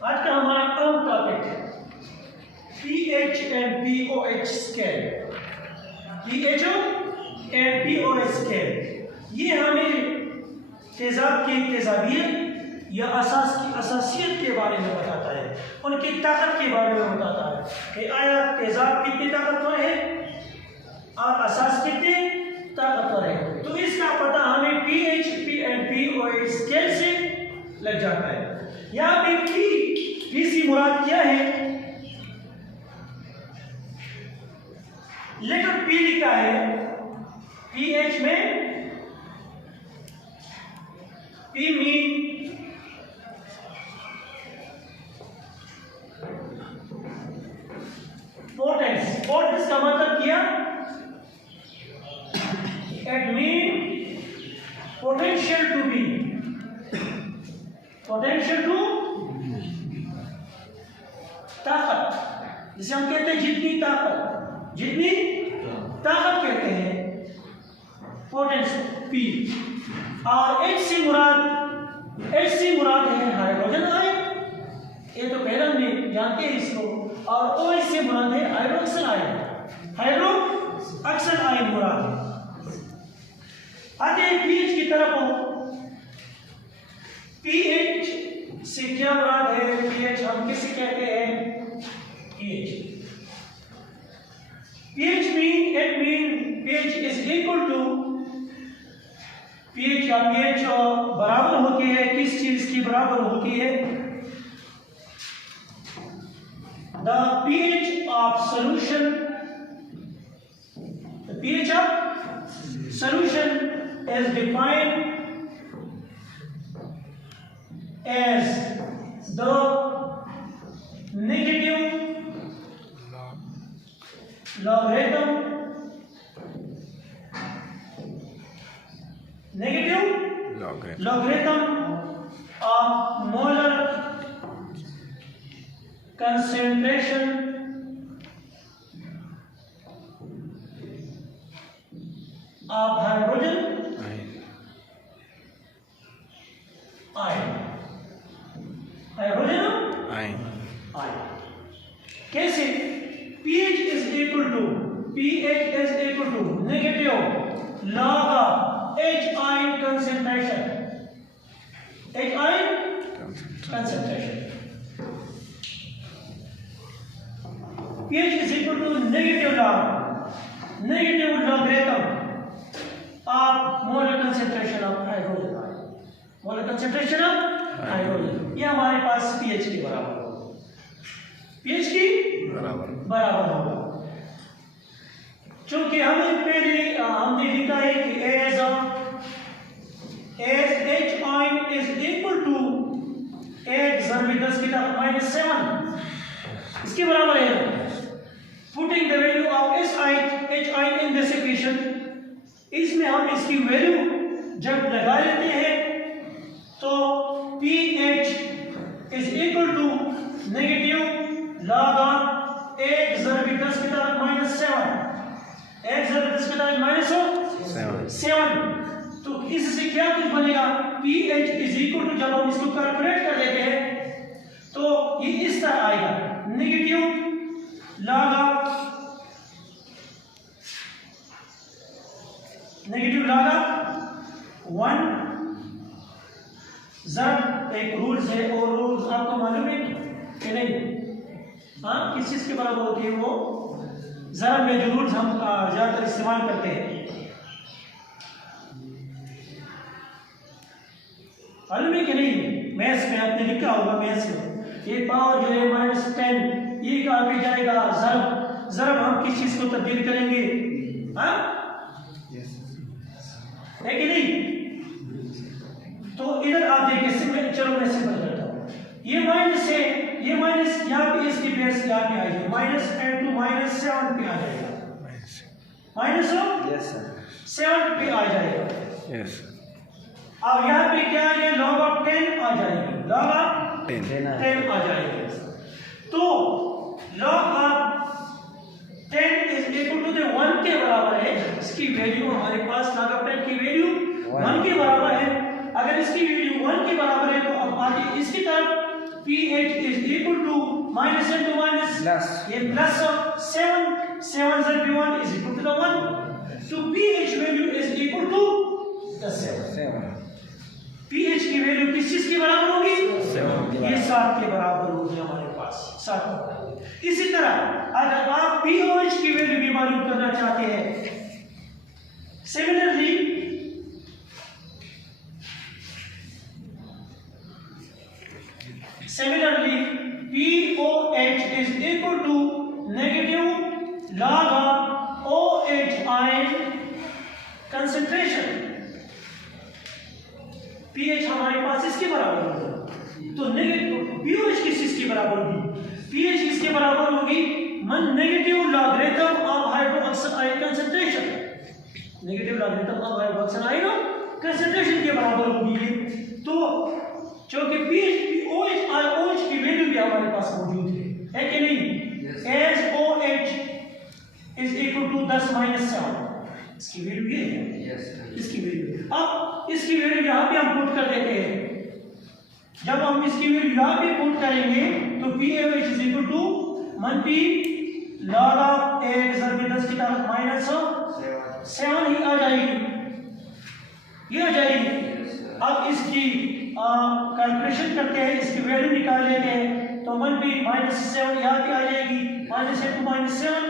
आज का हमारा आम टॉपिक है pH and pOH scale. PH and pOH scale ये हमें तेजाब की तेजाबियत या असास की असासियत के बारे में बताता है, उनकी ताकत के बारे में बताता है कि आया तेजाब कितनी ताकतवर है और असास कितने ताकतवर है। तो इसका पता हमें पीएच एंड पीओएच स्केल से लग जाता है। यहाँ पे पी से मुराद क्या है? लेटर पी लिखा है, पीएच में पी मीन पोटेंस। पोटेंस का मतलब क्या? It mean potential to be, potential to ताकत, जिसे हम कहते हैं जितनी ताकत, जितनी ताकत कहते हैं पोटेंस पी। और एच से मुराद है हाइड्रोजन आयन, ये तो पहले हमने जानते हैं इसको। और ओ एच से मुराद है हाइड्रोक्सिल आयन, हाइड्रोक्सिल आयन मुराद है। आते हैं पीएच की तरफ। पीएच से क्या मुराद है? पीएच हम किसे कहते हैं? pH mean pH is equal to pH या pH बराबर होती है किस चीज की बराबर होती है? The pH of solution, the pH of solution is defined as the negative logarithm of molar concentration of hydrogen ion। Hydrogen ion कैसे? pH is equal to negative log of H ion concentration, H ion concentration। pH is equal to negative logarithm of molar concentration of hydrogen ion, molar concentration of hydrogen. ये हमारे पास pH के बराबर होगा, pH की बराबर होगा। चूंकि हमने लिखा है कि as H ion is equal to 8 × 10⁻⁷, इसके बराबर है। Putting the value of H ion in this equation, इसमें हम इसकी वैल्यू जब लगा लेते हैं तो pH is equal to negative log of 8 × 10⁻⁷, 8 × 10⁻⁷। तो इससे क्या कुछ बनेगा? pH is equal to, जब हम इसको कैलकुलेट कर लेते हैं तो ये इस तरह आएगा, negative log of 1। जब एक रूल्स है और रूल्स आपको मालूम है कि नहीं? हाँ, किस चीज के बराबर होती है वो? जरा में जो रूल्स हम ज्यादातर इस्तेमाल करते हैं, मालूम है कि नहीं? मैथ्स में आपने लिखा होगा, मैथ्स में ये पावर जो है -10, ये कहाँ पे जाएगा? जरब हम किस चीज को तब्दील करेंगे? हाँ, है कि नहीं? तो इधर आप देखिए, चलो मैं सिंपल करता हूँ। ये माइनस है, ये माइनस यहाँ पे इसकी बेस यहाँ पे आ जाएगा, -10 to -7 पे आ जाएगा, -7 पे आ जाएगा। अब यहाँ पे क्या आ जाएगा? log of 10 आ जाएगी, log of 10 आ जाएगी। तो log of 10 is equal to 1 के बराबर है। इसकी वैल्यू हमारे पास log of 10 की वैल्यू 1 के बराबर है। अगर इसकी वैल्यू 1 के बराबर है तो अब आगे इसकी तरफ pH is equal to minus into minus Plus. ये plus of 7 से P1 is equal to the 1, so pH value is equal to the 7. pH की वैल्यू किस चीज के बराबर होगी? 7 ये 7 के बराबर होगी हमारे पास 7 के बराबर। इसी तरह अगर आप pOH की वैल्यू भी मालूम करना चाहते हैं, similarly pOH is equal to negative log of OH ion concentration। pH हमारे पास इसके बराबर होगा, तो नेगेटिव pOH किस चीज के बराबर होगी? pH इसके बराबर होगी negative logarithm of hydroxide ion concentration, negative logarithm of hydroxide ion concentration के बराबर होगी। तो क्योंकि OH की वैल्यू भी हमारे पास मौजूद है कि नहीं? As OH is equal to 10-7, इसकी वैल्यू ये है, इसकी वैल्यू। अब इसकी वैल्यू यहाँ पे हम पुट कर देते हैं। जब हम इसकी वैल्यू यहाँ पे पुट करेंगे तो pH is equal to 1p log of 7 ही आ जाएगी, ये आ जाएगी। अब इसकी कैलकुलेशन करते हैं, इसकी वैल्यू निकाल लेते हैं, तो 1p -7 यहाँ पे आ जाएगी, -7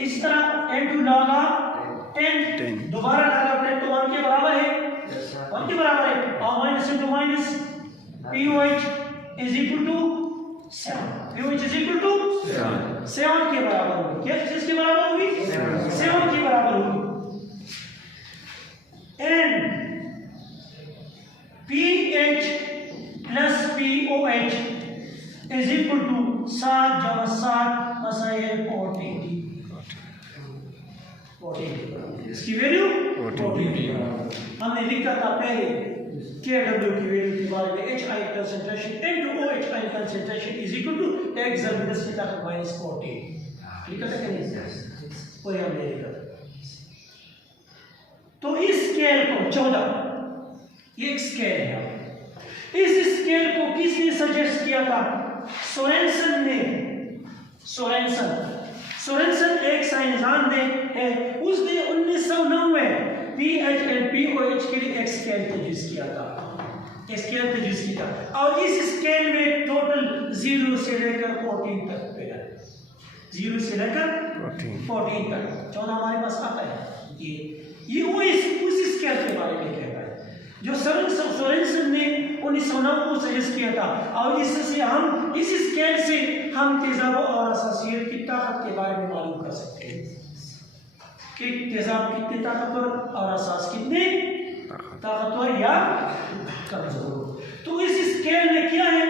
इस तरह n2 log of 10 दोबारा लगा 10 तो 1 के बराबर है, 1 के बराबर है, और minus into minus pOH is equal to 7, pOH is equal to 7 के बराबर होगी। क्या किस के बराबर होगी? 7 के बराबर होगी। and pH plus pOH is equal to 7 जमा 7 मसाइल 40, इसकी वैल्यू 40। हमने लिखा था पहले KW की वैल्यू के बारे में, H ion concentration into OH ion concentration is equal to X जब 10 की ताकत -40, लिखा था कि नहीं? वही हमने लिखा था। तो इस स्केल को 14, ये एक स्केल है। इस स्केल को किसने सजेस्ट किया था? सोरेनसन ने। सोरेनसन एक साइंसदान है, उसने 1990 pH और pOH के लिए एक स्केल तजवीज़ किया था, और इस स्केल में टोटल 0 से लेकर 14 तक पे है, 0 से लेकर 14 तक 14 हमारे पास आता है। ये वो उस स्केल के बारे में कहता है जो सोरेनसन ने 1990 को सजेस्ट किया था, और इससे हम इस स्केल से हम तेजाब और असासियत की ताकत के बारे में मालूम कर सकते हैं कि तेजाब कितने ताकतवर और असास कितने ताकतवर या कमजोर। तो इस स्केल में क्या है?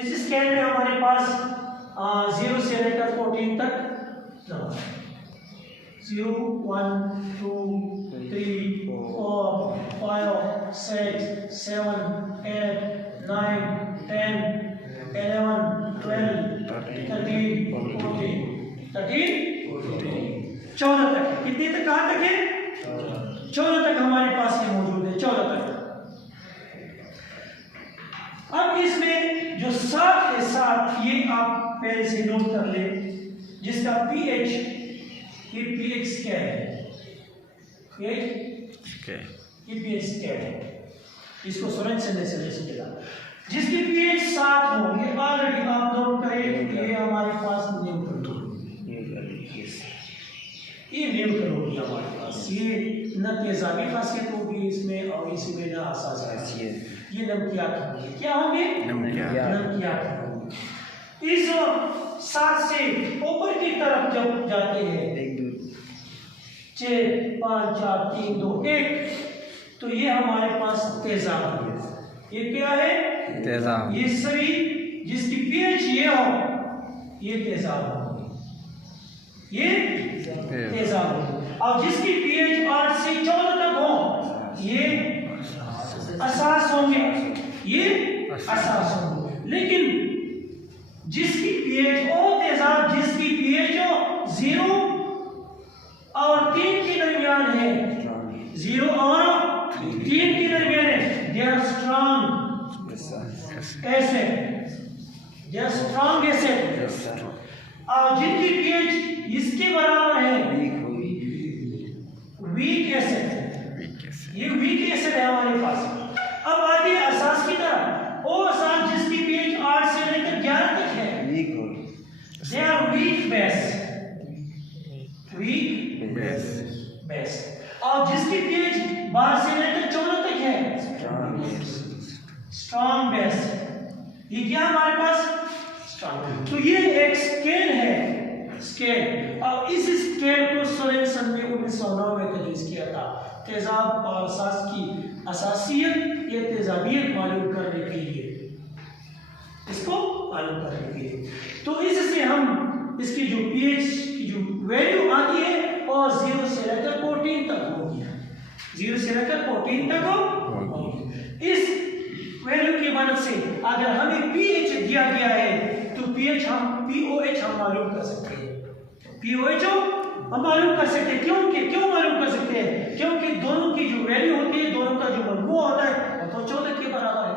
इस स्केल में हमारे पास 0 से लेकर 14 तक 0 1 2 3 4 5 6 7 8 9 10 11 12 13 14 तक। कितने तक? कहाँ तक है? 14 तक हमारे पास ये मौजूद है, 14 तक। अब इसमें जो 7 है, 7 ये आप पहले से नोट कर ले, जिसका pH, ये pH स्केल है, ये pH स्केल है, इसको सोरेनसन ने सजेस्ट किया। जिसकी pH 7 हो, ये ऑलरेडी आप नोट करें, ये हमारे पास न्यूट्रल होगी, ये न्यूट्रल होगी हमारे पास। ये न तेजाबी खासियत होगी इसमें, और इसमें न असास खासियत, ये नमकियात होंगे। क्या होंगे? नमकियात होंगे। इस 7 से ऊपर की तरफ जब जाते हैं 6 5 4 3 2 1, तो ये हमारे पास तेजाब है। ये क्या है? तेजाब। ये सभी जिसकी pH ये हो, ये तेजाब होगी, ये तेजाब होगी। और जिसकी pH 8 से 14 तक हो, ये असास होंगे, ये असास होंगे। लेकिन जिसकी pH और तेजाब जिसकी pH 0 और 3 के दरमियान है, 0 और 3 के दरमियान है, they are strong, एसिड या स्ट्रॉन्ग एसिड और जिनकी पीएच इसके बराबर है वीक एसिड, ये वीक एसिड है हमारे पास। अब आती है असास की तरफ, वो असास जिसकी पीएच 8 से लेकर 11 तक है, they are weak base, weak base. और जिसकी पीएच 12 से लेकर 14 तक है स्ट्रॉन्ग बेस। ये क्या हमारे पास स्ट्रॉन्ग। तो ये एक स्केल है, स्केल, और इस स्केल को सोरेनसन ने 1909 में तजवीज़ किया था तेजाब और असास की असासियत या तेजाबियत मालूम करने के लिए, इसको मालूम करने के लिए। तो इससे हम इसकी जो पीएच की जो वैल्यू आती है और 0 से लेकर 14 तक होगी, 0 से लेकर 14 तक होगी। इस वैल्यू की मदद से अगर हमें पीएच दिया गया है तो पीएच हम पीओएच हम मालूम कर सकते हैं, पीओएच हम मालूम कर सकते हैं। क्यों मालूम कर सकते हैं? क्योंकि दोनों की जो वैल्यू होती है, दोनों का जो मजमू होता है वो तो 14 के बराबर है।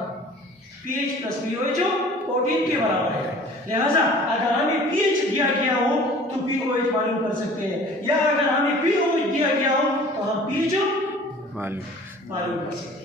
पीएच प्लस पीओएच 14 के बराबर है। लिहाजा अगर हमें पीएच दिया गया हो तो पीओएच मालूम कर सकते हैं, या अगर हमें पीओएच दिया गया हो तो हम पीएच मालूम कर सकते हैं।